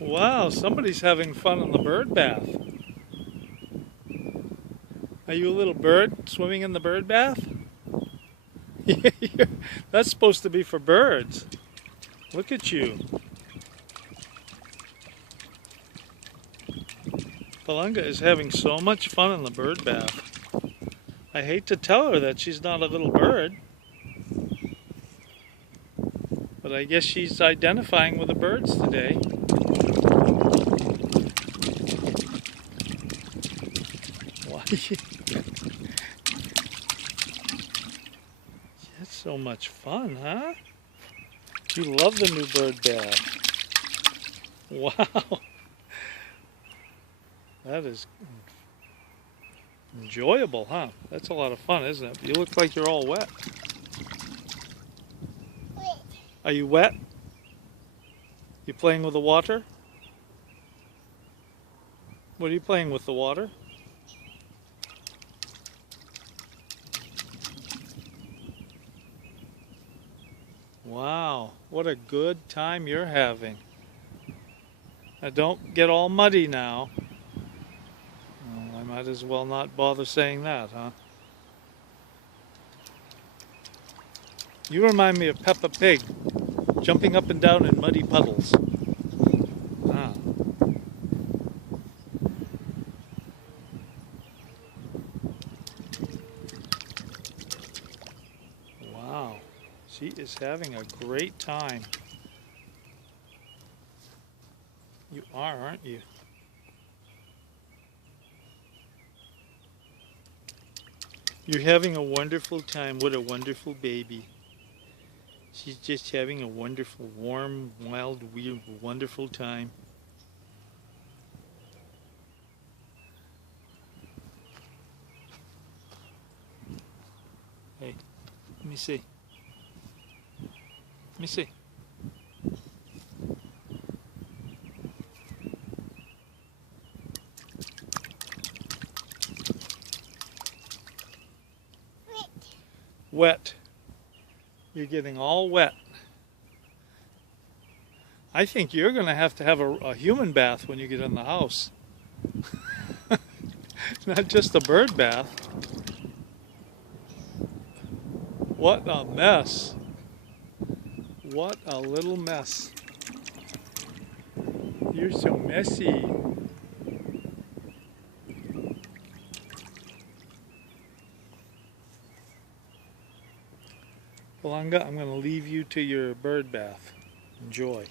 Wow, somebody's having fun in the bird bath. Are you a little bird swimming in the bird bath? That's supposed to be for birds. Look at you. Palanga is having so much fun in the bird bath. I hate to tell her that she's not a little bird, but I guess she's identifying with the birds today. Why? That's so much fun, huh? You love the new bird bath. Wow. That is enjoyable, huh? That's a lot of fun, isn't it? You look like you're all wet. Are you wet? You playing with the water? What are you playing with, the water? Wow, what a good time you're having. Now don't get all muddy now. Well, I might as well not bother saying that, huh? You remind me of Peppa Pig, jumping up and down in muddy puddles. Ah. Wow, she is having a great time. You are, aren't you? You're having a wonderful time. What a wonderful baby. She's just having a wonderful, warm, wild, weird, wonderful time. Hey, let me see. Let me see. Wet. You're getting all wet. I think you're going to have a human bath when you get in the house. Not just a bird bath. What a mess. What a little mess. You're so messy. Palanga, I'm going to leave you to your bird bath. Enjoy.